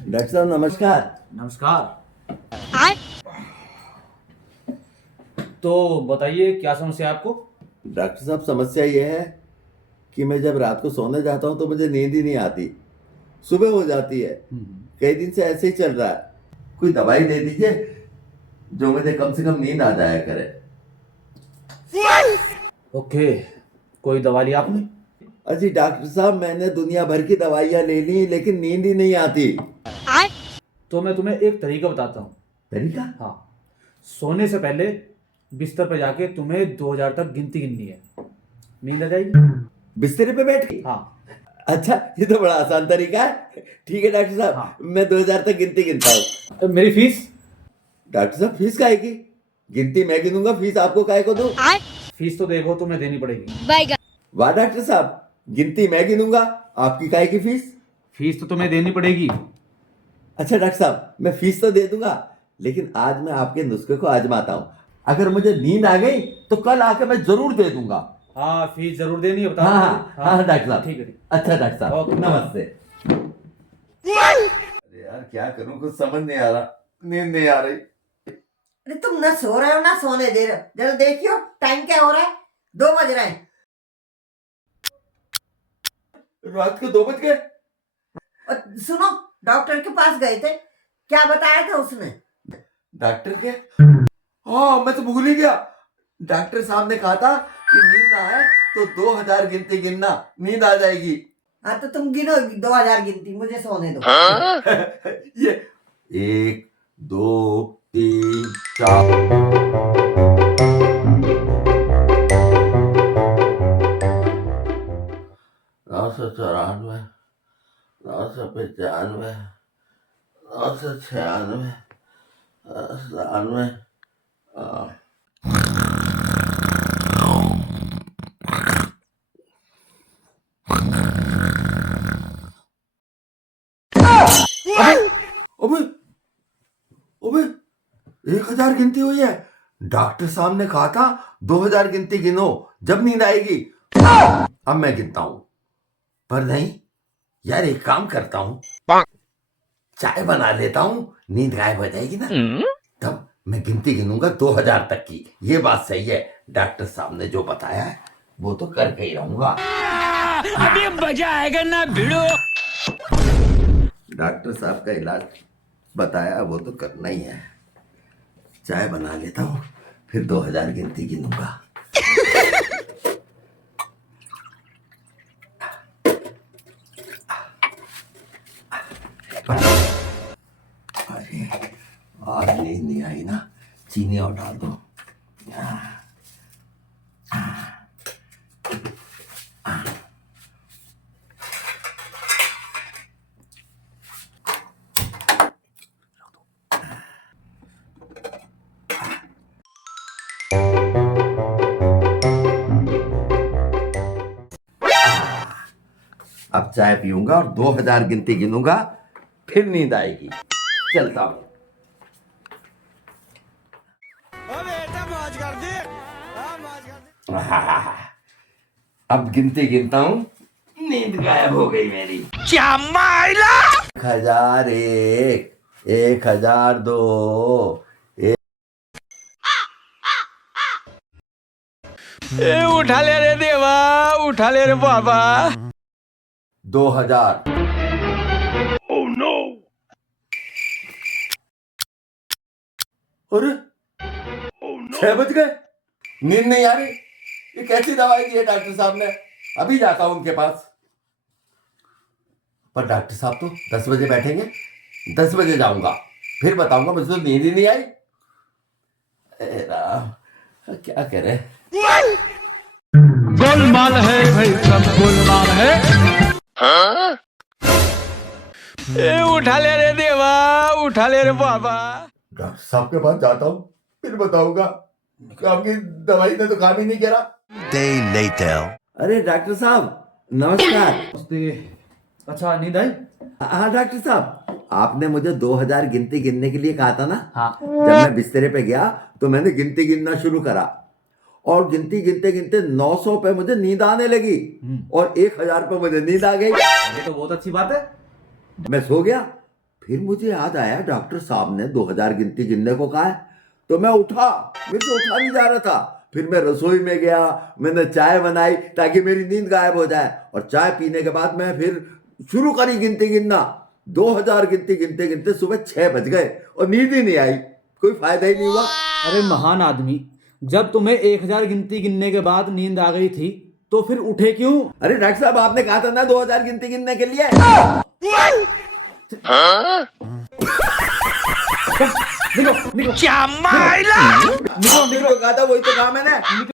Doctor साहब नमस्कार। नमस्कार। तो बताइए क्या समस्या है आपको? डॉक्टर साहब समस्या ये है कि मैं जब रात को सोने जाता हूँ तो मुझे नींद ही नहीं आती, सुबह हो जाती है। कई दिन से ऐसे ही चल रहा है। कोई दवाई दे दीजिए जो मुझे कम से कम नींद आ जाया करे। ओके, कोई दवा लिया आपने? अजी डॉक्टर साहब मैंने दुनिया भर की दवाइयाँ ले ली लेकिन नींद ही नहीं आती। तो मैं तुम्हें एक तरीका बताता हूँ। तरीका? हाँ, सोने से पहले बिस्तर पर जाके तुम्हें 2000 तक गिनती गिननी है, नींद आ जाएगी। बिस्तर पे बैठ के? हाँ अच्छा, ये तो बड़ा आसान तरीका है। ठीक है डॉक्टर साहब, हाँ। मैं 2000 तक गिनती गिनता हूँ। मेरी फीस? डॉक्टर साहब फीस काहे की? गिनती मैं गिनूंगा, फीस आपको काहे को दूं? फीस तो देखो तुम्हें देनी पड़ेगी। वाह डॉक्टर साहब, गिनती मैं गिनूंगा, आपकी काहे की फीस? फीस तो तुम्हें देनी पड़ेगी। अच्छा डॉक्टर साहब, मैं फीस तो दे दूंगा, लेकिन आज मैं आपके नुस्खे को आजमाता हूँ। अगर मुझे नींद आ गई तो कल आके मैं जरूर दे दूंगा। हाँ, फीस जरूर देनी है, बता हाँ दो। हाँ हाँ डॉक्टर साहब। ठीक है। अच्छा डॉक्टर साहब, ओके। नमस्ते। अरे यार क्या करूं, कुछ समझ नहीं आ रहा, नींद नहीं आ रही। अरे तुम ना सो रहे हो ना सोने दे रहे हो। जरा देखियो टाइम क्या हो रहा है, 2 बज रहे हैं। रात को 2 बज गए? और सुनो, डॉक्टर के पास गए थे, क्या बताया था उसने? डॉक्टर के? हाँ मैं तो भूल ही गया। डॉक्टर साहब ने कहा था कि नींद ना आए तो 2000 गिनती गिनना, नींद आ जाएगी। हाँ तो तुम गिनो 2000 गिनती, मुझे सोने दो। ये 1 2 3 4। 994, 995, 996, 97। अबे अबे 1000 गिनती हुई है। डॉक्टर साहब ने कहा था 2000 गिनती गिनो जब नींद आएगी। अब मैं गिनता हूं, पर नहीं यार, एक काम करता हूं, चाय बना लेता हूं, नींद गायब हो जाएगी ना, तब मैं गिनती गिनूंगा 2000 तक की। ये बात सही है, डॉक्टर साहब ने जो बताया है वो तो करके ही रहूंगा। अभी मजा आएगा ना भिड़ो। डॉक्टर साहब का इलाज बताया वो तो करना ही है। चाय बना लेता हूँ, फिर 2000 गिनती गिनूंगा। अरे आज नींद नहीं आई ना, चीनी और डाल दो। अब चाय पीऊंगा और 2000 गिनती गिनूंगा, फिर नींद आएगी। चलता हूं। अब गिनती गिनता हूं, नींद गायब हो गई मेरी। क्या माइला 1001, 1002, उठा ले रे देवा, उठा ले रे बाबा। 2000। Oh no. अरे 6 बज गए, नींद नहीं आ रही। ये कैसी दवाई दी है डॉक्टर साहब ने? अभी जाता हूं उनके पास। पर डॉक्टर साहब तो 10 बजे बैठेंगे, 10 बजे जाऊंगा, फिर बताऊंगा मुझे तो नींद ही नहीं आई। ए राम, क्या करे। गोलमाल है भाई, सब गोलमाल है। उठा ले रे देवा, उठा ले रे बाबा। डॉक्टर साहब के पास जाता हूँ, फिर बताऊंगा। आपकी दवाई ने तो काम ही नहीं करा। अरे डॉक्टर साहब नमस्कार। अच्छा, नींद आई? हाँ डॉक्टर साहब, आपने मुझे 2000 गिनती गिनने के लिए कहा था ना। हाँ। जब मैं बिस्तरे पे गया तो मैंने गिनती गिनना शुरू करा, और गिनती गिनते गिनते 900 पे मुझे नींद आने लगी, और 1000 पे मुझे नींद आ गई। ये तो बहुत अच्छी बात है। मैं सो गया, फिर मुझे याद आया डॉक्टर साहब ने 2000 गिनती गिनने को कहा है, तो मैं उठा, मेरे से उठा नहीं जा रहा था। फिर मैं रसोई में गया, मैंने चाय बनाई ताकि मेरी नींद गायब हो जाए, और चाय पीने के बाद मैं फिर शुरू करी गिनती गिनना। 2000 गिनती गिनते गिनते सुबह 6 बज गए और नींद ही नहीं आई, कोई फायदा ही नहीं हुआ। अरे महान आदमी, जब तुम्हें 1000 गिनती गिनने के बाद नींद आ गई थी तो फिर उठे क्यों? अरे डॉक्टर साहब, आपने कहा था ना 2000 गिनती गिनने के लिए। निकलो निकलो क्या माइला निकलो निकलो कहा था, वही तो कहा मैंने।